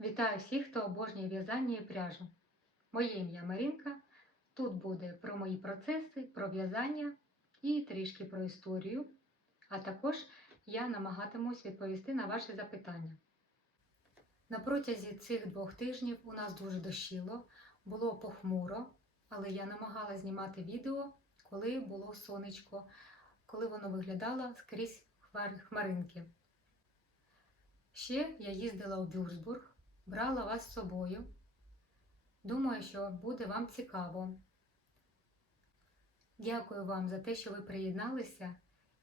Вітаю всіх, хто обожнює в'язання і пряжу. Моє ім'я Марінка. Тут буде про мої процеси, про в'язання і трішки про історію. А також я намагатимусь відповісти на ваші запитання. На протязі цих двох тижнів у нас дуже дощило, було похмуро, але я намагалася знімати відео, коли було сонечко, коли воно виглядало скрізь хмаринки. Ще я їздила у Бюрсбург, брала вас з собою. Думаю, що буде вам цікаво. Дякую вам за те, що ви приєдналися,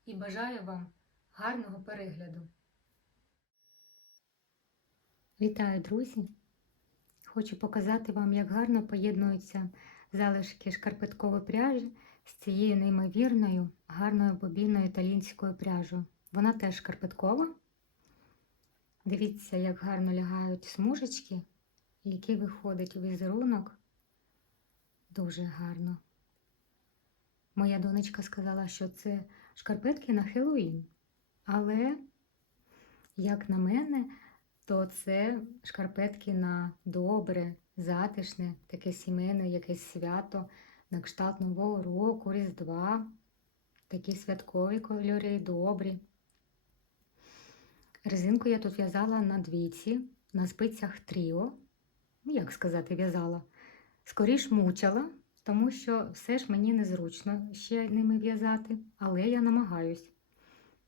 і бажаю вам гарного перегляду. Вітаю, друзі! Хочу показати вам, як гарно поєднуються залишки шкарпеткової пряжі з цією неймовірною гарною бобінною італійською пряжою. Вона теж шкарпеткова. Дивіться, як гарно лягають смужечки, який виходить візерунок. Дуже гарно. Моя донечка сказала, що це шкарпетки на Хеллоуін. Але, як на мене, то це шкарпетки на добре, затишне, таке сімейне якесь свято, на кшталт Нового року, Різдва, такі святкові кольори, добрі. Резинку я тут в'язала на двійці, на спицях тріо. Ну, як сказати, в'язала. Скоріш мучила, тому що все ж мені незручно ще ними в'язати, але я намагаюсь.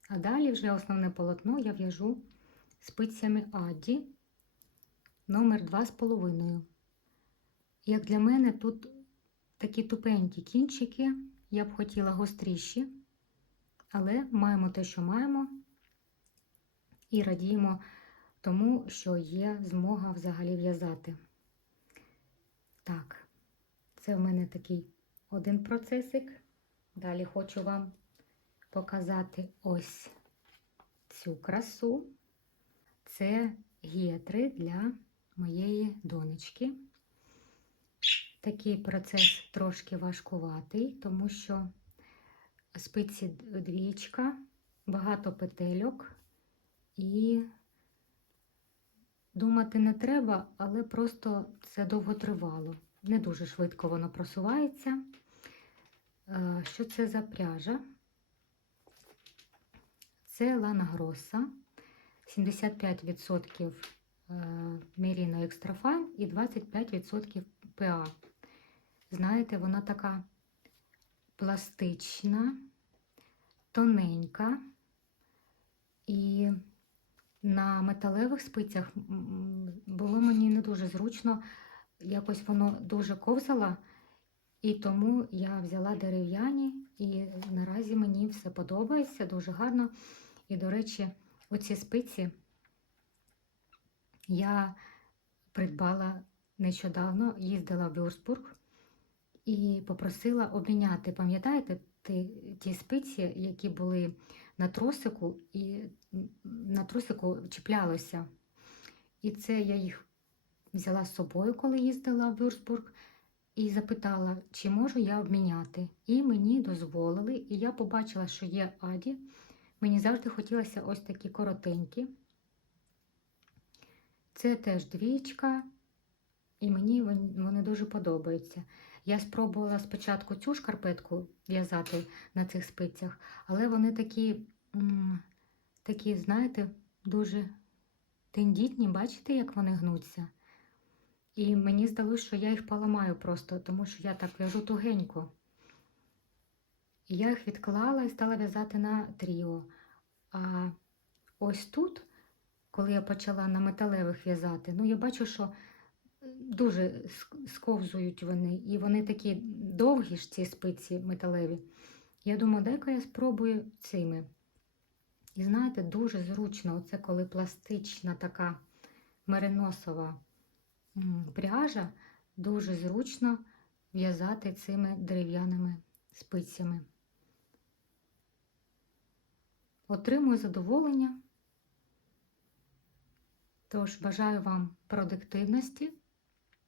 А далі вже основне полотно я в'яжу спицями Адді номер 2,5. Як для мене тут такі тупенькі кінчики, я б хотіла гостріші, але маємо те, що маємо і радіємо тому, що є змога взагалі в'язати. Так, це в мене такий один процесик. Далі хочу вам показати ось цю красу. Це гетри для моєї донечки. Такий процес трошки важкуватий, тому що спиці двічка, багато петельок. І думати не треба, але просто це довго тривало. Не дуже швидко воно просувається. Е, Що це за пряжа? Це Лана Гроса, 75% Merino Extra і 25% PA. Знаєте, вона така пластична, тоненька. І на металевих спицях було мені не дуже зручно, якось воно дуже ковзало, і тому я взяла дерев'яні, і наразі мені все подобається, дуже гарно. І, до речі, оці спиці я придбала нещодавно, їздила в Бюрсбург і попросила обміняти, пам'ятаєте, ті, спиці, які були на тросику, і на тросику чіплялося. І це я їх взяла з собою, коли їздила в Вюрсбург, і запитала, чи можу я обміняти. І мені дозволили, і я побачила, що є Аді. Мені завжди хотілося ось такі коротенькі. Це теж двічка, і мені вони дуже подобаються. Я спробувала спочатку цю шкарпетку в'язати на цих спицях, але вони такі, такі, знаєте, дуже тендітні, бачите, як вони гнуться. І мені здалося, що я їх поламаю просто, тому що я так в'яжу тугенько. І я їх відклала і стала в'язати на тріо. А ось тут, коли я почала на металевих в'язати, ну я бачу, що дуже сковзують вони, і вони такі довгі ж ці спиці металеві. Я думаю, дай-ка я спробую цими. І знаєте, дуже зручно, оце коли пластична така мериносова пряжа, дуже зручно в'язати цими дерев'яними спицями. Отримую задоволення. Тож бажаю вам продуктивності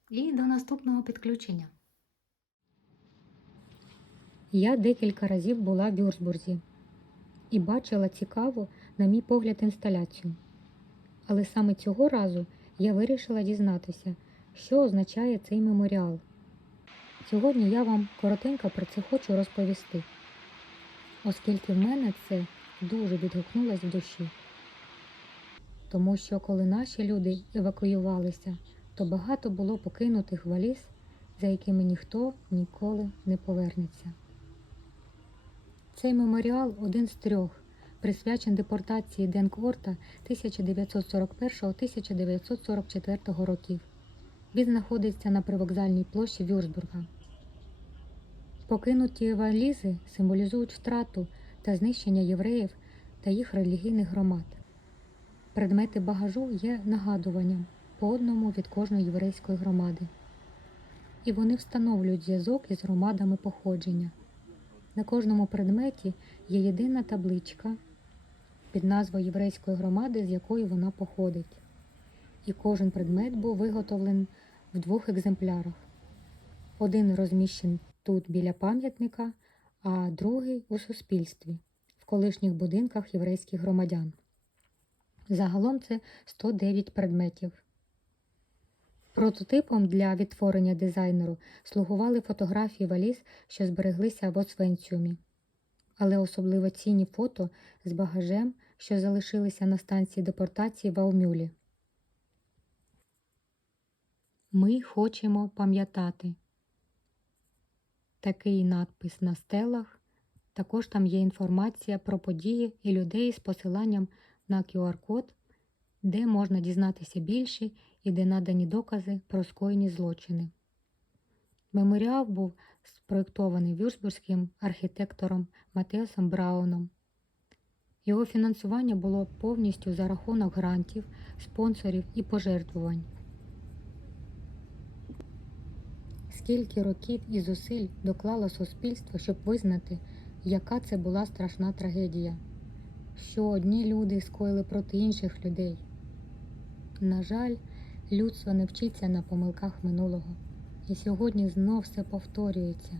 і до наступного підключення. Я декілька разів була в Бюрсбурзі і бачила цікаву, на мій погляд, інсталяцію. Але саме цього разу я вирішила дізнатися, що означає цей меморіал. Сьогодні я вам коротенько про це хочу розповісти, оскільки в мене це дуже відгукнулось в душі. Тому що коли наші люди евакуювалися, то багато було покинутих валіз, за якими ніхто ніколи не повернеться. Цей меморіал один з трьох, присвячений депортації Денкворта 1941-1944 років. Він знаходиться на привокзальній площі Вюрсбурга. Покинуті валізи символізують втрату та знищення євреїв та їх релігійних громад. Предмети багажу є нагадуванням по одному від кожної єврейської громади, і вони встановлюють зв'язок із громадами походження. На кожному предметі є єдина табличка під назвою єврейської громади, з якої вона походить. І кожен предмет був виготовлений в двох екземплярах. Один розміщений тут біля пам'ятника, а другий у суспільстві, в колишніх будинках єврейських громадян. Загалом це 109 предметів. Прототипом для відтворення дизайнеру слугували фотографії валіз, що збереглися в Освенціумі. Але особливо цінні фото з багажем, що залишилися на станції депортації в Аумюлі. Ми хочемо пам'ятати. Такий надпис на стелах. Також там є інформація про події і людей з посиланням на QR-код, де можна дізнатися більше і де надані докази про скоєні злочини. Меморіал був спроєктований вюрсбурзьким архітектором Матеосом Брауном. Його фінансування було повністю за рахунок грантів, спонсорів і пожертвувань. Скільки років і зусиль доклало суспільство, щоб визнати, яка це була страшна трагедія, що одні люди скоїли проти інших людей. На жаль, людство не вчиться на помилках минулого, і сьогодні знов все повторюється.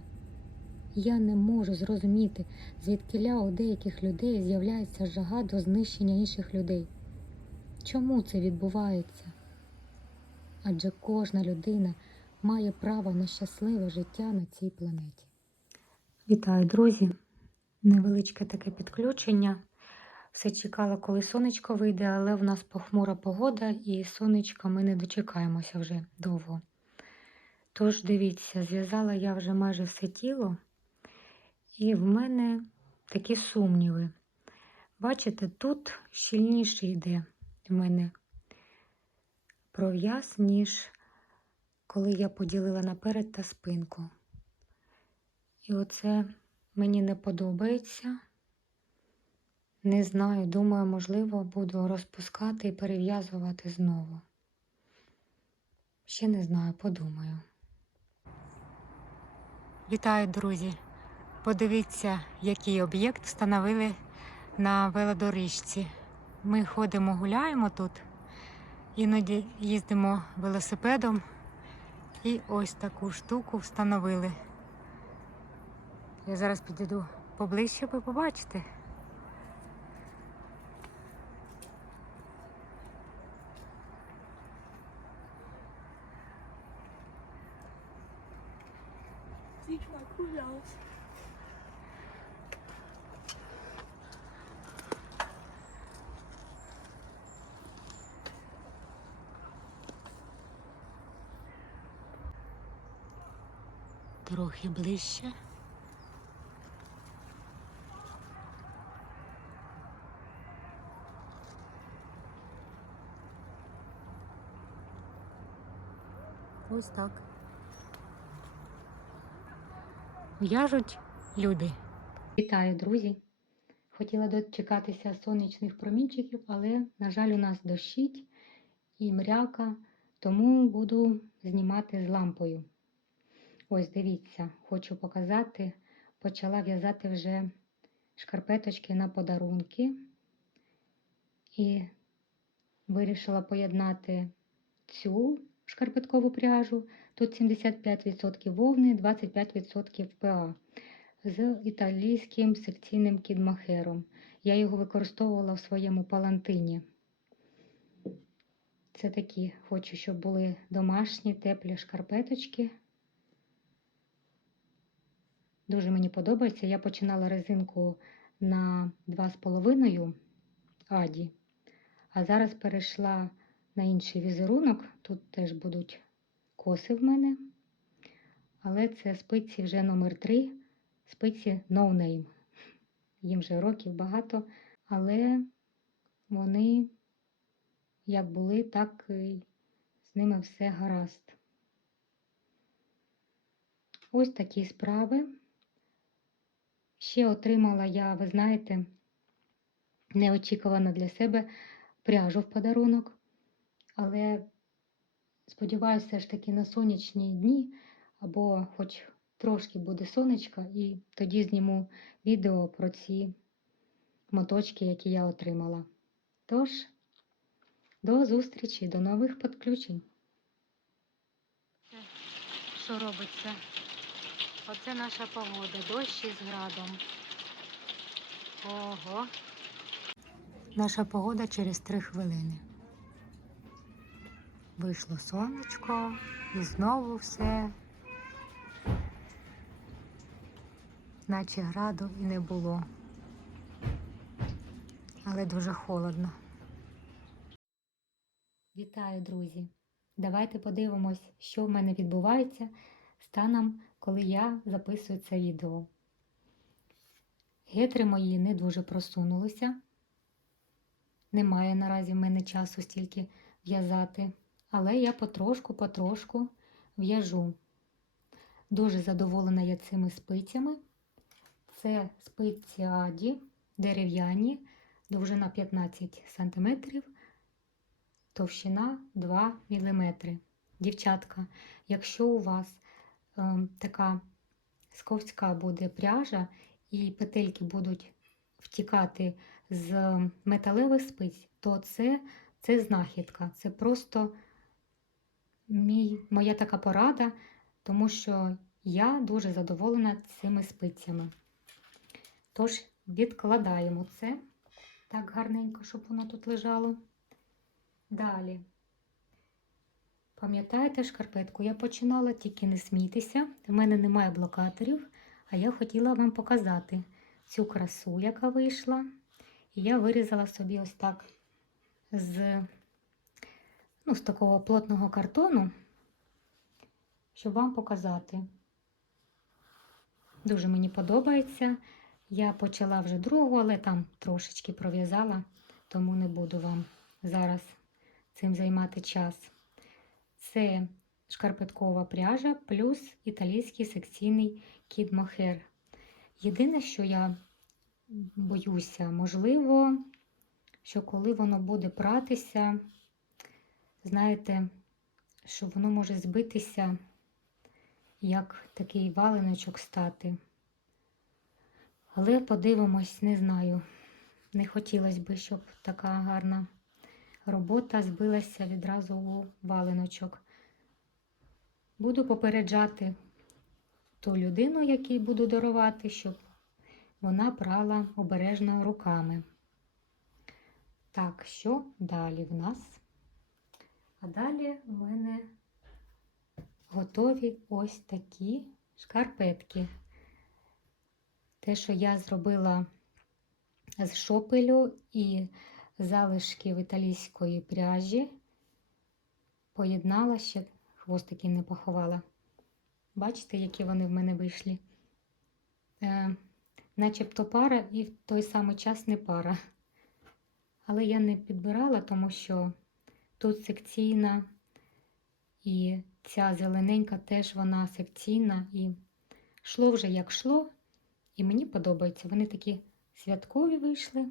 Я не можу зрозуміти, звідкиля у деяких людей з'являється жага до знищення інших людей. Чому це відбувається? Адже кожна людина має право на щасливе життя на цій планеті. Вітаю, друзі! Невеличке таке підключення. Все чекала, коли сонечко вийде, але в нас похмура погода і сонечка ми не дочекаємося вже довго. Тож, дивіться, зв'язала я вже майже все тіло, і в мене такі сумніви. Бачите, тут щільніше йде в мене пров'яз, ніж коли я поділила наперед та спинку. І оце мені не подобається. Не знаю, думаю, можливо, буду розпускати і перев'язувати знову. Ще не знаю, подумаю. Вітаю, друзі! Подивіться, який об'єкт встановили на велодоріжці. Ми ходимо, гуляємо тут, іноді їздимо велосипедом і ось таку штуку встановили. Я зараз підійду поближче, ви побачите. Трохи ближче. Ось так. В'яжуть люди. Вітаю, друзі! Хотіла дочекатися сонячних промінчиків, але, на жаль, у нас дощить і мряка, тому буду знімати з лампою. Ось дивіться, хочу показати. Почала в'язати вже шкарпеточки на подарунки і вирішила поєднати цю шкарпеткову пряжу. Тут 75% вовни, 25% ПА з італійським секційним кідмахером. Я його використовувала в своєму палантині. Це такі, хочу, щоб були домашні, теплі шкарпеточки. Дуже мені подобається. Я починала резинку на 2,5 аді, а зараз перейшла на інший візерунок. Тут теж будуть коси в мене. Але це спиці вже номер 3 спиці No Name. Їм вже років багато, але вони як були, так і з ними все гаразд. Ось такі справи. Ще отримала я, ви знаєте, неочікувано для себе пряжу в подарунок. Але сподіваюся, ж таки на сонячні дні, або хоч трошки буде сонечка, і тоді зніму відео про ці моточки, які я отримала. Тож, до зустрічі, до нових підключень. Що робиться? Оце наша погода, дощ із градом. Ого. Наша погода через три хвилини. Вийшло сонечко і знову все, наче граду і не було. Але дуже холодно. Вітаю, друзі! Давайте подивимось, що в мене відбувається станом, коли я записую це відео. Гетри мої не дуже просунулися. Немає наразі в мене часу стільки в'язати, але я потрошку-потрошку в'яжу. Дуже задоволена я цими спицями. Це спиці Аді, дерев'яні, довжина 15 см, товщина 2 мм. Дівчатка, якщо у вас така сковська буде пряжа і петельки будуть втікати з металевих спиць, то це, це знахідка. Це просто мій, моя така порада, тому що я дуже задоволена цими спицями. Тож, відкладаємо це так гарненько, щоб воно тут лежало. Далі. Пам'ятаєте шкарпетку? Я починала, тільки не смійтеся. У мене немає блокаторів, а я хотіла вам показати цю красу, яка вийшла. І я вирізала собі ось так з, ну, з такого плотного картону, щоб вам показати. Дуже мені подобається. Я почала вже другу, але там трошечки пров'язала, тому не буду вам зараз цим займати час. Це шкарпеткова пряжа плюс італійський секційний кід мохер. Єдине, що я боюся, можливо, що коли воно буде пратися, знаєте, що воно може збитися, як такий валеночок стати. Але подивимось, не знаю. Не хотілося б, щоб така гарна робота збилася відразу у валеночок. Буду попереджати ту людину, якій буду дарувати, щоб вона прала обережно руками. Так, що далі в нас? А далі в мене готові ось такі шкарпетки. Те, що я зробила з шопелю і залишків італійської пряжі, поєднала ще, хвостики не поховала. Бачите, які вони в мене вийшли? Е, начебто пара і в той самий час не пара. Але я не підбирала, тому що тут секційна і ця зелененька теж вона секційна і шло вже як шло. І мені подобається. Вони такі святкові вийшли.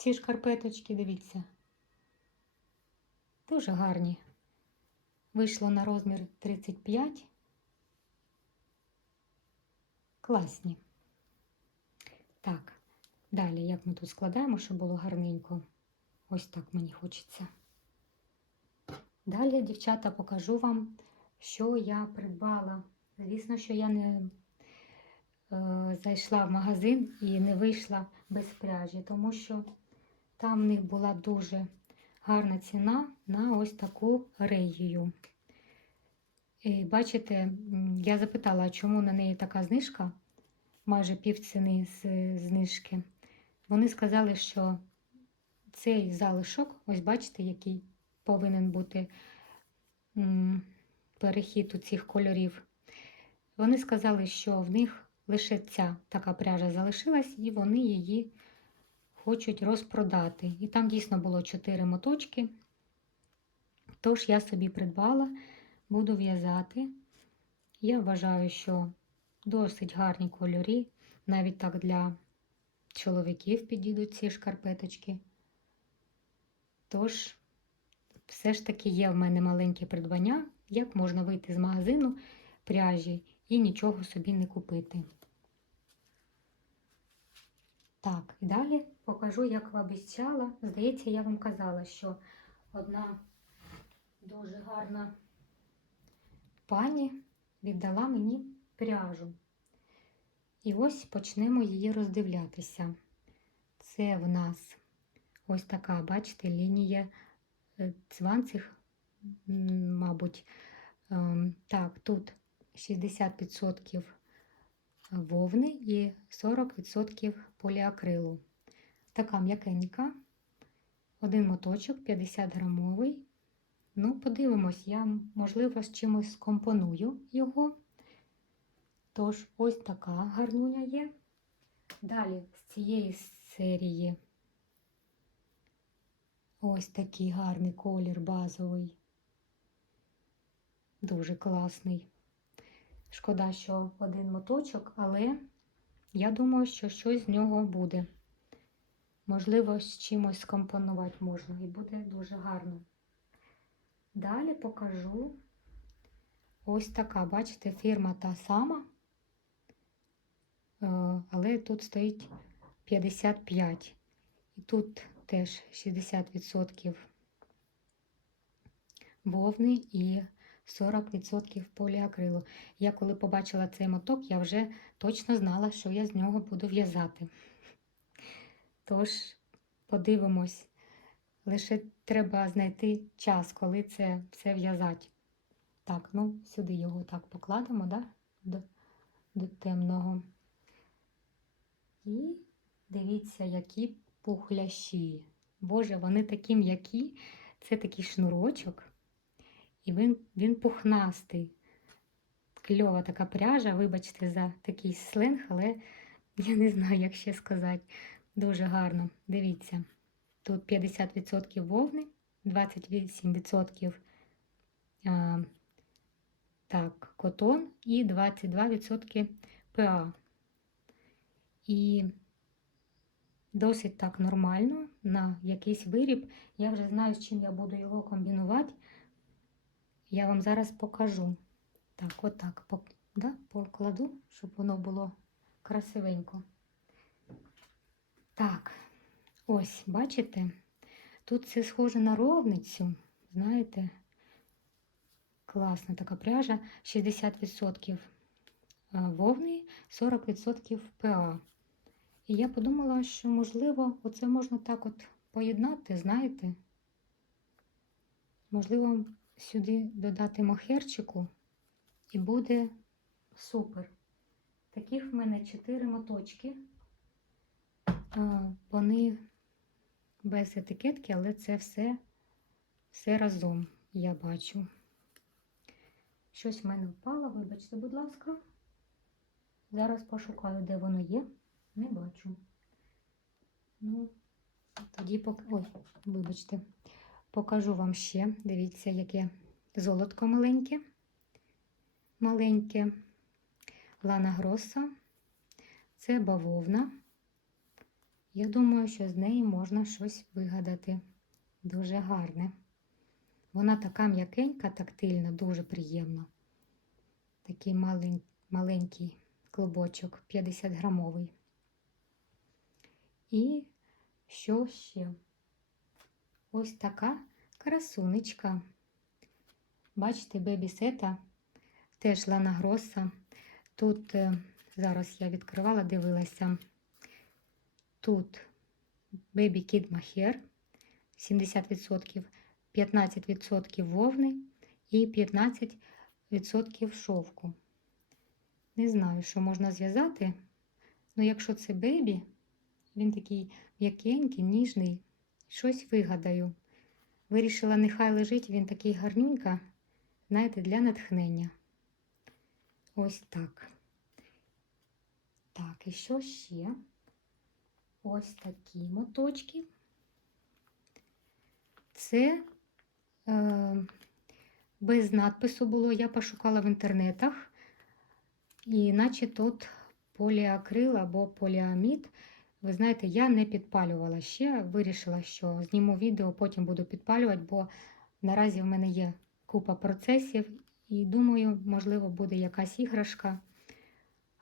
Ці шкарпеточки, дивіться. Дуже гарні. Вийшло на розмір 35. Класні. Так, далі, як ми тут складаємо, щоб було гарненько. Ось так мені хочеться. Далі, дівчата, покажу вам, що я придбала. Звісно, що я не е, зайшла в магазин і не вийшла без пряжі, тому що там в них була дуже гарна ціна на ось таку рею. І бачите, я запитала, чому на неї така знижка, майже півціни з знижки. Вони сказали, що цей залишок, ось бачите, який повинен бути перехід у цих кольорів. Вони сказали, що в них лише ця така пряжа залишилась, і вони її хочуть розпродати. І там дійсно було 4 моточки. Тож я собі придбала, буду в'язати. Я вважаю, що досить гарні кольори, навіть так для чоловіків підійдуть ці шкарпеточки. Тож, все ж таки є в мене маленьке придбання, як можна вийти з магазину пряжі і нічого собі не купити. Так, і далі покажу, як обіцяла. Здається, я вам казала, що одна дуже гарна пані віддала мені пряжу. І ось почнемо її роздивлятися. Це в нас ось така, бачите, лінія е, цванцих, мабуть. Ем, Так, тут 60% вовни і 40% поліакрилу. Така м'якенька. Один моточок 50 грамовий. Ну, подивимось, я, можливо, з чимось скомпоную його. Тож, ось така гарнуня є. Далі з цієї серії ось такий гарний колір базовий. Дуже класний. Шкода, що один моточок, але я думаю, що щось з нього буде. Можливо, з чимось скомпонувати можна і буде дуже гарно. Далі покажу ось така, бачите, фірма та сама, е, але тут стоїть 55. І тут теж 60% вовни і 40% поліакрилу. Я коли побачила цей моток, я вже точно знала, що я з нього буду в'язати. Тож, подивимось, лише треба знайти час, коли це все в'язати. Так, ну, сюди його так покладемо, да? до, до темного. І дивіться, які пухляші. Боже, вони такі м'які. Це такий шнурочок. І він, він пухнастий. Кльова така пряжа, вибачте, за такий сленг, але я не знаю, як ще сказати. Дуже гарно. Дивіться. Тут 50% вовни, 28% а, так, котон і 22% ПА. І досить так нормально на якийсь виріб. Я вже знаю, з чим я буду його комбінувати. Я вам зараз покажу. Так, отак пок- да, покладу, щоб воно було красивенько. Так, ось, бачите? Тут це схоже на ровницю. Знаєте, класна така пряжа. 60% вовни, 40% ПА. І я подумала, що, можливо, оце можна так от поєднати, знаєте? Можливо, сюди додати мохерчику і буде супер. Таких в мене 4 моточки. Вони без етикетки, але це все, все разом я бачу. Щось в мене впало, вибачте, будь ласка. Зараз пошукаю, де воно є. Не бачу. Ну, тоді пок... Ой, вибачте, покажу вам ще. Дивіться, яке золотко маленьке. Маленьке. Лана Гроса. Це бавовна. Я думаю, що з неї можна щось вигадати. Дуже гарне. Вона така м'якенька, тактильна, дуже приємна. Такий малень... маленький клубочок, 50 грамовий. І що ще? Ось така красунечка. Бачите, бебі сета, теж Лана Гроса. Тут е, зараз я відкривала, дивилася. Тут Baby Kid Maher 70%, 15% вовни і 15% шовку. Не знаю, що можна зв'язати. Ну, якщо це бебі, він такий м'якенький, ніжний, щось вигадаю. Вирішила, нехай лежить, він такий гарнюнька, знаєте, для натхнення. Ось так. Так, і що ще? Ось такі моточки. Це е, без надпису було, я пошукала в інтернетах, і наче тут поліакрил або поліамід. Ви знаєте, я не підпалювала ще, вирішила, що зніму відео, потім буду підпалювати, бо наразі в мене є купа процесів, і думаю, можливо, буде якась іграшка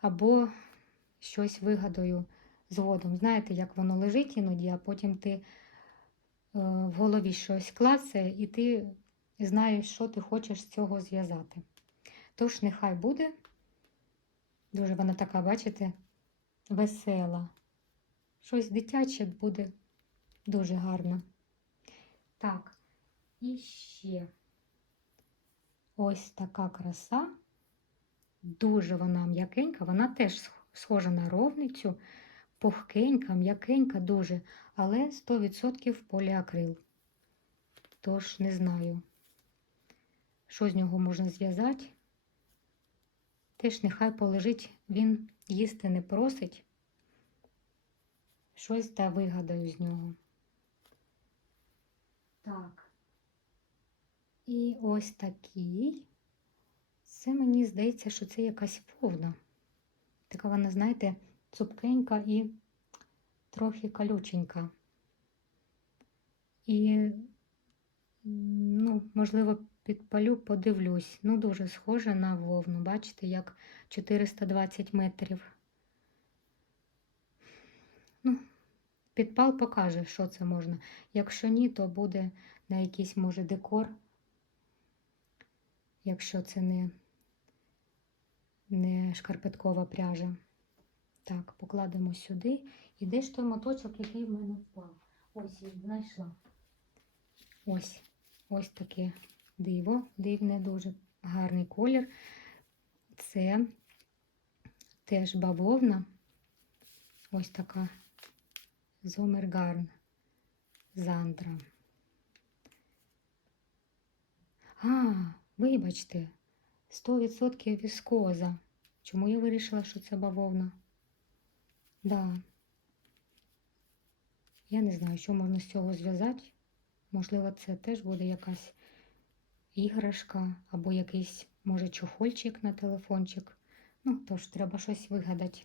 або щось вигадаю згодом. Знаєте, як воно лежить іноді, а потім ти е, в голові щось клацає, і ти знаєш, що ти хочеш з цього зв'язати. Тож, нехай буде. Дуже вона така, бачите, весела. Щось дитяче буде дуже гарно. Так, і ще ось така краса. Дуже вона м'якенька, вона теж схожа на ровницю, пухкенька, м'якенька дуже, але 100% поліакрил. Тож не знаю, що з нього можна зв'язати. Теж нехай полежить, він їсти не просить. Щось та вигадаю з нього. Так. І ось такий. Це мені здається, що це якась вовна. Така вона, знаєте, цупкенька і трохи колюченька. І, ну, можливо, підпалю, подивлюсь. Ну, дуже схоже на вовну. Бачите, як 420 метрів. Ну, підпал покаже, що це можна. Якщо ні, то буде на якийсь, може, декор. Якщо це не, не шкарпеткова пряжа. Так, покладемо сюди. І де ж той моточок, який в мене впав? Ось знайшла. Ось, ось таке диво, дивне, дуже гарний колір. Це теж бавовна. Ось така Зомергарн Зандра. А, вибачте, 100% віскоза. Чому я вирішила, що це бавовна? Да. Я не знаю, що можна з цього зв'язати. Можливо, це теж буде якась іграшка або якийсь, може, чохольчик на телефончик. Ну, тож, треба щось вигадати.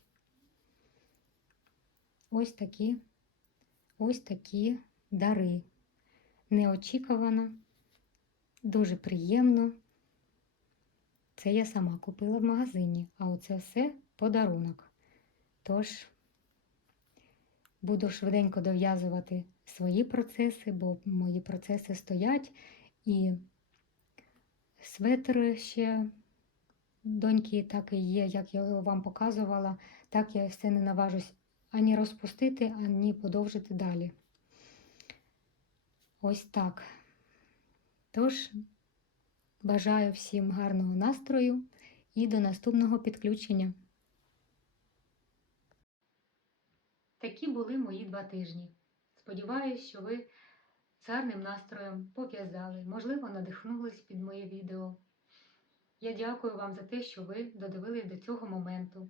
Ось такі, ось такі дари. Неочікувано, дуже приємно. Це я сама купила в магазині, а оце все подарунок. Тож буду швиденько дов'язувати свої процеси, бо мої процеси стоять. І светр ще доньки так і є, як я його вам показувала, так я все не наважусь ані розпустити, ані подовжити далі. Ось так. Тож, бажаю всім гарного настрою і до наступного підключення. Такі були мої два тижні. Сподіваюсь, що ви з гарним настроєм пов'язали, можливо, надихнулись під моє відео. Я дякую вам за те, що ви додивились до цього моменту,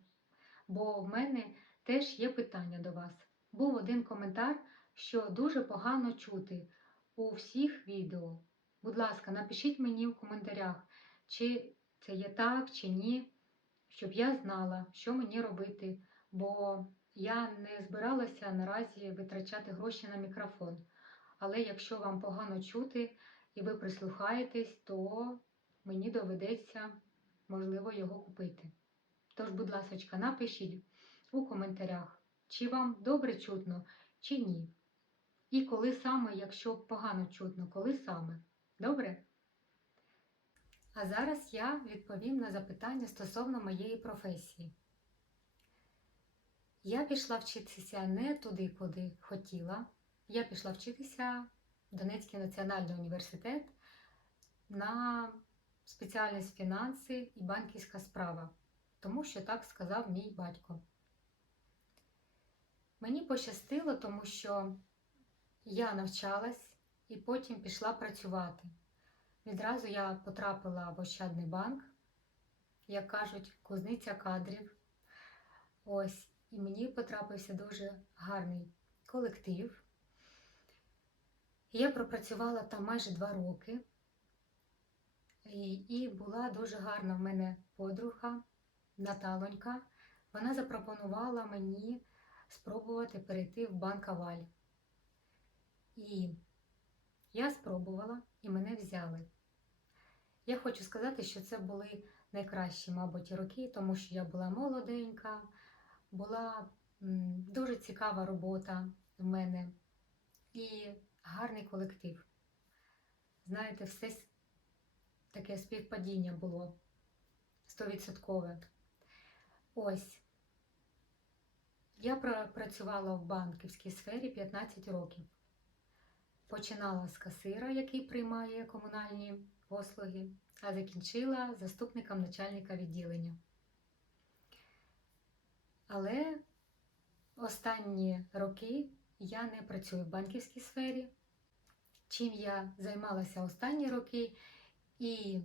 бо в мене теж є питання до вас. Був один коментар, що дуже погано чути у всіх відео. Будь ласка, напишіть мені в коментарях, чи це є так, чи ні, щоб я знала, що мені робити, бо я не збиралася наразі витрачати гроші на мікрофон. Але якщо вам погано чути і ви прислухаєтесь, то мені доведеться, можливо, його купити. Тож, будь ласка, напишіть у коментарях, чи вам добре чутно, чи ні. І коли саме, якщо погано чутно, коли саме. Добре? А зараз я відповім на запитання стосовно моєї професії. Я пішла вчитися не туди, куди хотіла. Я пішла вчитися в Донецький національний університет на спеціальність фінанси і банківська справа, тому що так сказав мій батько. Мені пощастило, тому що я навчалась і потім пішла працювати. Відразу я потрапила в Ощадний банк, як кажуть, кузниця кадрів. Ось, і мені потрапився дуже гарний колектив. Я пропрацювала там майже два роки. І, і була дуже гарна в мене подруга Наталонька. Вона запропонувала мені спробувати перейти в банк Аваль. І я спробувала і мене взяли. Я хочу сказати, що це були найкращі, мабуть, роки, тому що я була молоденька, була дуже цікава робота в мене і гарний колектив. Знаєте, все таке співпадіння було стовідсоткове. Ось. Я працювала в банківській сфері 15 років. Починала з касира, який приймає комунальні послуги, а закінчила заступником начальника відділення. Але останні роки я не працюю в банківській сфері. Чим я займалася останні роки, і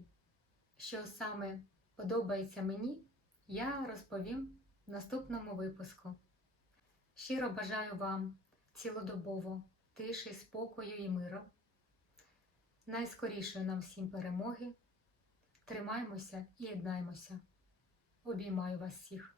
що саме подобається мені, я розповім в наступному випуску. Щиро бажаю вам цілодобово тиші, спокою і миру. Найскорішої нам всім перемоги. Тримаймося і єднаймося. Обіймаю вас всіх.